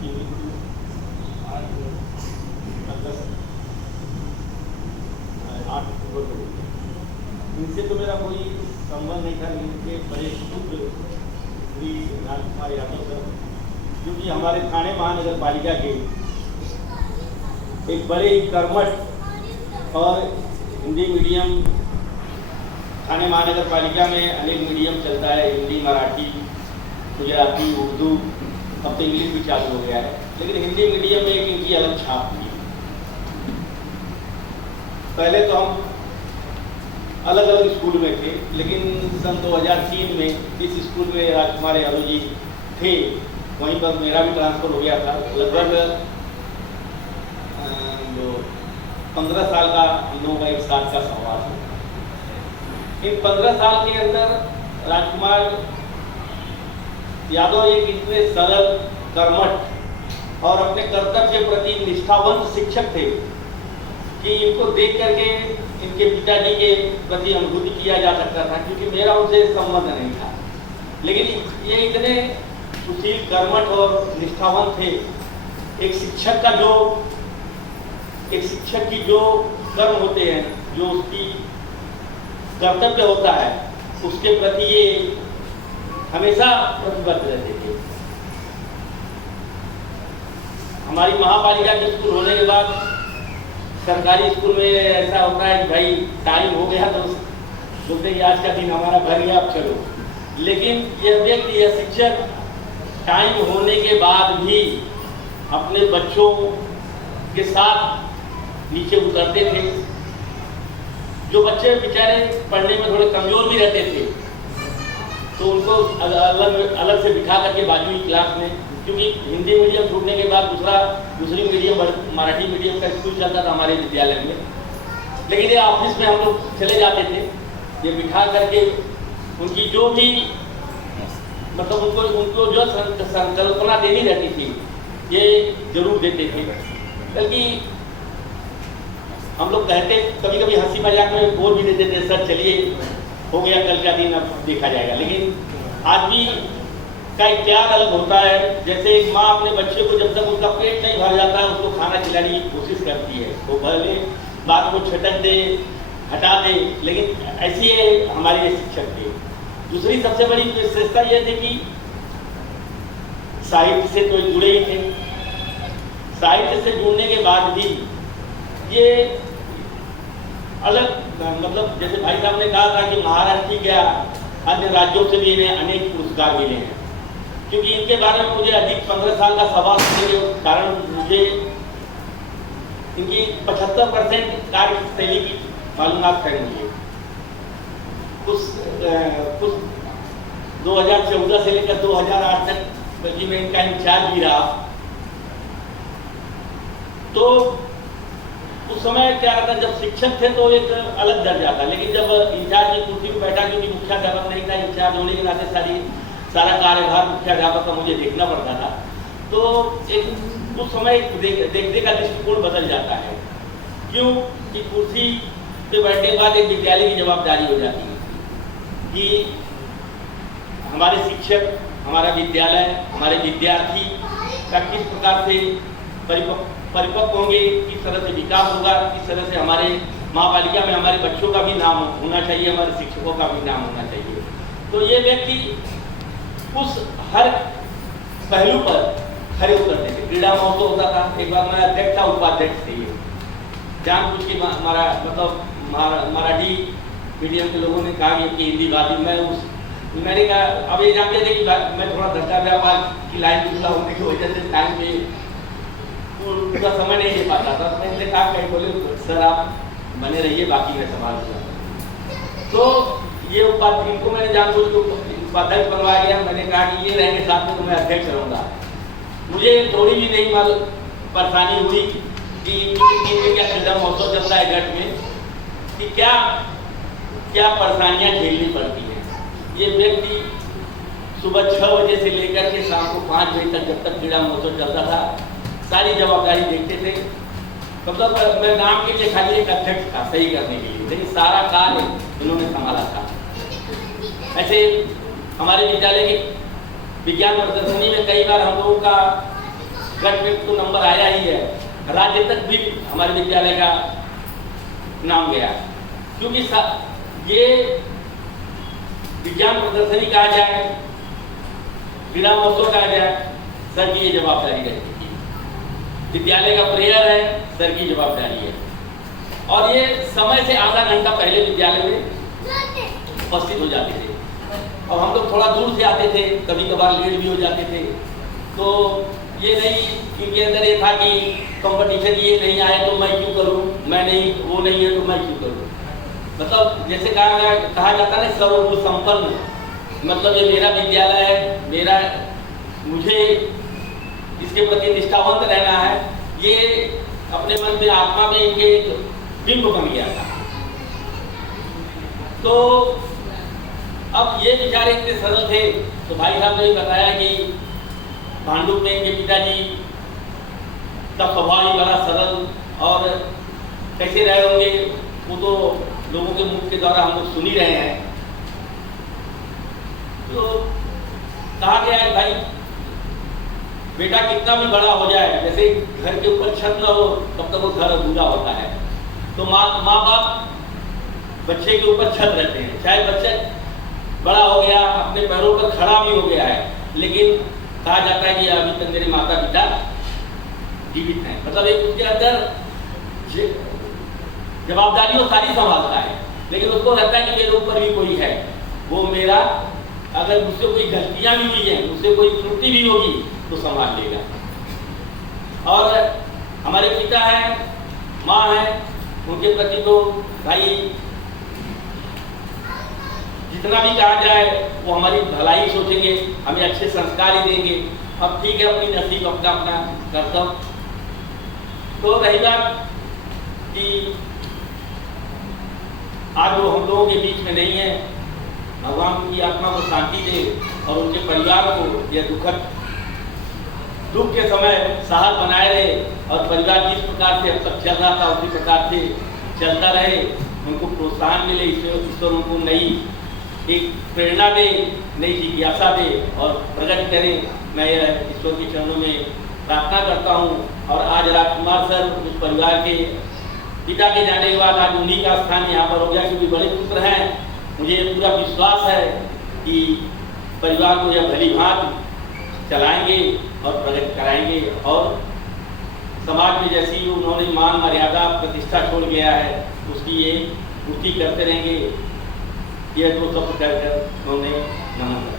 की मृत्यु 8 अक्टूबर को हुई। इनसे तो मेरा कोई संबंध नहीं था, लेकिन इनके बड़े पुत्र श्री राजकुमार यादव सर, जो कि हमारे थाने महानगर पालिका के एक बड़े ही कर्मठ और हिंदी मीडियम, थाने महानगर पालिका में अनेक मीडियम चलता है, हिंदी, मराठी, गुजराती, उर्दू, अब तो इंग्लिश भी चालू हो गया है, लेकिन हिंदी मीडियम में एक इनकी अलग छाप थी। पहले तो हम अलग अलग स्कूल में थे, लेकिन सन 2003 में इस स्कूल में राजकुमार यादव जी थे, वहीं पर मेरा भी ट्रांसफ़र हो गया था। लगभग जो 15 साल का हम लोगों का एक साथ का सहवास है। इन 15 साल के अंदर राजकुमार यादव एक इतने सरल, कर्मठ और अपने कर्तव्य के प्रति निष्ठावंत शिक्षक थे कि इनको देख करके इनके पिताजी के प्रति अनुभूति किया जा सकता था, क्योंकि मेरा उनसे संबंध नहीं था, लेकिन ये इतने सुशील, कर्मठ और निष्ठावंत थे। एक शिक्षक की जो कर्म होते हैं, जो उसकी कर्तव्य होता है, उसके प्रति ये हमेशा प्रतिबद्ध रहते थे। हमारी महापालिका के स्कूल होने के बाद सरकारी स्कूल में ऐसा होता है कि भाई टाइम हो गया तो बोलते हैं आज का दिन हमारा भर गया, अब चलो। लेकिन यह व्यक्ति, यह शिक्षक टाइम होने के बाद भी अपने बच्चों के साथ नीचे उतरते थे। जो बच्चे बेचारे पढ़ने में थोड़े कमजोर भी रहते थे, तो उनको अलग से बिठा करके बाजू की क्लास में, क्योंकि हिंदी मीडियम छूटने के बाद दूसरी मीडियम मराठी मीडियम का स्कूल चलता था हमारे विद्यालय में, लेकिन ये ऑफिस में हम लोग चले जाते थे। ये बिठा करके उनकी जो भी मतलब उनको जो संकल्पना देनी रहती थी, ये जरूर देते थे। बल्कि हम लोग कहते, कभी कभी हंसी मजाक में बोल भी देते थे, सर चलिए हो गया, कल का दिन अब देखा जाएगा। लेकिन आदमी का एक प्यार अलग होता है। जैसे एक माँ अपने बच्चे को जब तक उसका पेट नहीं भर जाता है, उसको खाना खिलाने की कोशिश करती है, वो भले बात को छटक दे, हटा दे, लेकिन ऐसी हमारे ये शिक्षक थे। दूसरी सबसे बड़ी विशेषता ये थी कि साहित्य से तो जुड़े ही थे। साहित्य से जुड़ने के बाद भी ये अलग, मतलब जैसे भाई साहब ने कहा था कि महाराष्ट्र की क्या अन्य राज्यों से भी इन्हें अनेक पुरस्कार मिले हैं, क्योंकि इनके बारे में मुझे अधिक 15 साल का सवाल होने के कारण मुझे इनकी 75% कार्यशैली की मालूमात है। मुझे कुछ 2014 से लेकर 2008 तक बल्कि मैं इनका इंचार्ज भी रहा, तो उस समय क्या रहता, जब शिक्षक थे तो एक अलग दर्जा था, लेकिन जब इंचार्ज की कुर्सी पर बैठा, क्योंकि मुख्याध्यापक नहीं था, इंचार्ज होने के नाते सारा कार्यभार मुख्याध्यापक का मुझे देखना पड़ता था, तो एक उस समय देखने का दृष्टिकोण बदल जाता है। क्यों कि कुर्सी पे बैठने के बाद एक विद्यालय की जवाबदारी हो जाती है कि हमारे शिक्षक, हमारा विद्यालय, हमारे विद्यार्थी का किस प्रकार से परिपक्व होंगे, किस तरह से विकास होगा, किस तरह से हमारे महापालिका में हमारे बच्चों का भी नाम होना चाहिए, हमारे शिक्षकों का भी नाम होना चाहिए। तो ये व्यक्ति उस हर पहलू पर खड़े उतरते थे। क्रीड़ा महोत्सव होता था, एक बार मैं अध्यक्ष था, उपाध्यक्ष थे, जानबूझ के हमारा मतलब मराठी मीडियम के लोगों ने कहा कि हिंदी भाषी, मैंने कहा, अब ये जानते थे कि मैं थोड़ा धंधा व्यापार की लाइन दूसरा होने की वजह से टाइम में पूरा समय नहीं दे पाता था, तो मैंने कहा, कहीं बोले सर आप बने रहिए, बाकी मैं संभाल। तो ये उपाध्यक्ष, इनको मैंने जानबूझ के उपाध्यक्ष बनवाया गया। मैंने कहा कि ये रहेंगे साथ में तो मैं अध्यक्ष रहूँगा। मुझे थोड़ी भी नहीं परेशानी हुई कि क्या क्रीड़ा महोत्सव चलता है घाट में, कि क्या परेशानियाँ झेलनी पड़ती हैं। ये व्यक्ति सुबह 6 बजे से लेकर के शाम को 5 बजे तक, जब तक क्रीड़ा महोत्सव चलता था, सारी जवाबदारी देखते थे। मतलब मैं नाम के लिए खाली एक अध्यक्ष था सही करने के लिए, लेकिन सारा कार्य इन्होंने संभाला था। ऐसे हमारे विद्यालय की विज्ञान प्रदर्शनी में कई बार हम लोगों का गढ़ में तो नंबर आया ही है, राज्य तक भी हमारे विद्यालय का नाम गया। क्योंकि ये विज्ञान प्रदर्शनी कहा जाए, क्रीड़ा महोत्सव कहा जाए, सर की ये जवाबदारी रहती है। विद्यालय का प्रेयर है, सर की जवाबदारी है। और ये समय से आधा घंटा पहले विद्यालय में उपस्थित हो जाते थे। और हम लोग थोड़ा दूर से आते थे, कभी कभार लेट भी हो जाते थे। तो ये नहीं, इनके अंदर ये था कि कंपटीशन ये नहीं आए तो मैं क्यों करूं, मैं नहीं, वो नहीं है तो मैं क्यों करूं। मतलब जैसे कहा जाता है ना, सर्वगुण संपन्न, मतलब ये मेरा विद्यालय है, मेरा, मुझे इसके प्रति निष्ठावंत रहना है, ये अपने मन में, आत्मा में इनके एक बिंब बन गया था। तो अब ये विचार इतने सरल थे, तो भाई साहब ने बताया कि भांडुप में इनके पिताजी का स्वभाव ही बड़ा सरल, और कैसे रहे होंगे वो तो लोगों के मुख के द्वारा हम लोग सुन ही रहे हैं। तो कहा गया है भाई, बेटा कितना भी बड़ा हो जाए, जैसे घर के ऊपर छत न हो तब तक वो घर अधूरा होता है। तो माँ बाप बच्चे के ऊपर छत रहते हैं, चाहे बच्चा बड़ा हो गया, अपने पैरों पर खड़ा भी हो गया है, लेकिन कहा जाता है कि अभी तक मेरे माता पिता जीवित हैं। मतलब एक उसके अंदर जवाबदारी वो सारी संभालता है, लेकिन उसको लगता है कि मेरे ऊपर भी कोई है, वो मेरा, अगर मुझसे कोई गलतियां भी हुई हैं, मुझसे कोई त्रुटि भी होगी तो संभाल लेगा। और हमारे पिता हैं, माँ है, उनके प्रति तो भाई जितना भी कहा जाए वो हमारी भलाई सोचेंगे, हमें अच्छे संस्कार ही देंगे। अब ठीक है, अपनी नसीब अपना अपना कर्तव्य। तो रही बात कि आज वो हम लोगों के बीच में नहीं है, भगवान उनकी आत्मा को शांति दे और उनके परिवार को यह दुख के समय साहस बनाए रहे, और परिवार जिस प्रकार से अब तक चल रहा था उसी प्रकार से चलता रहे, उनको प्रोत्साहन मिले, ईश्वर उनको नई एक प्रेरणा दे, नई जिज्ञासा दे और प्रगति करें। मैं ईश्वर के चरणों में प्रार्थना करता हूँ। और आज राजकुमार सर उस परिवार के पिता के जाने के बाद आज उन्हीं का स्थान यहाँ पर हो गया, क्योंकि बड़े पुत्र हैं। मुझे पूरा विश्वास है कि परिवार को यह भली भांति चलाएंगे और प्रगति कराएंगे, और समाज में जैसी उन्होंने मान मर्यादा प्रतिष्ठा छोड़ गया है उसकी ये पूर्ति करते रहेंगे। यह तो सब कहकर उन्होंने नमन किया।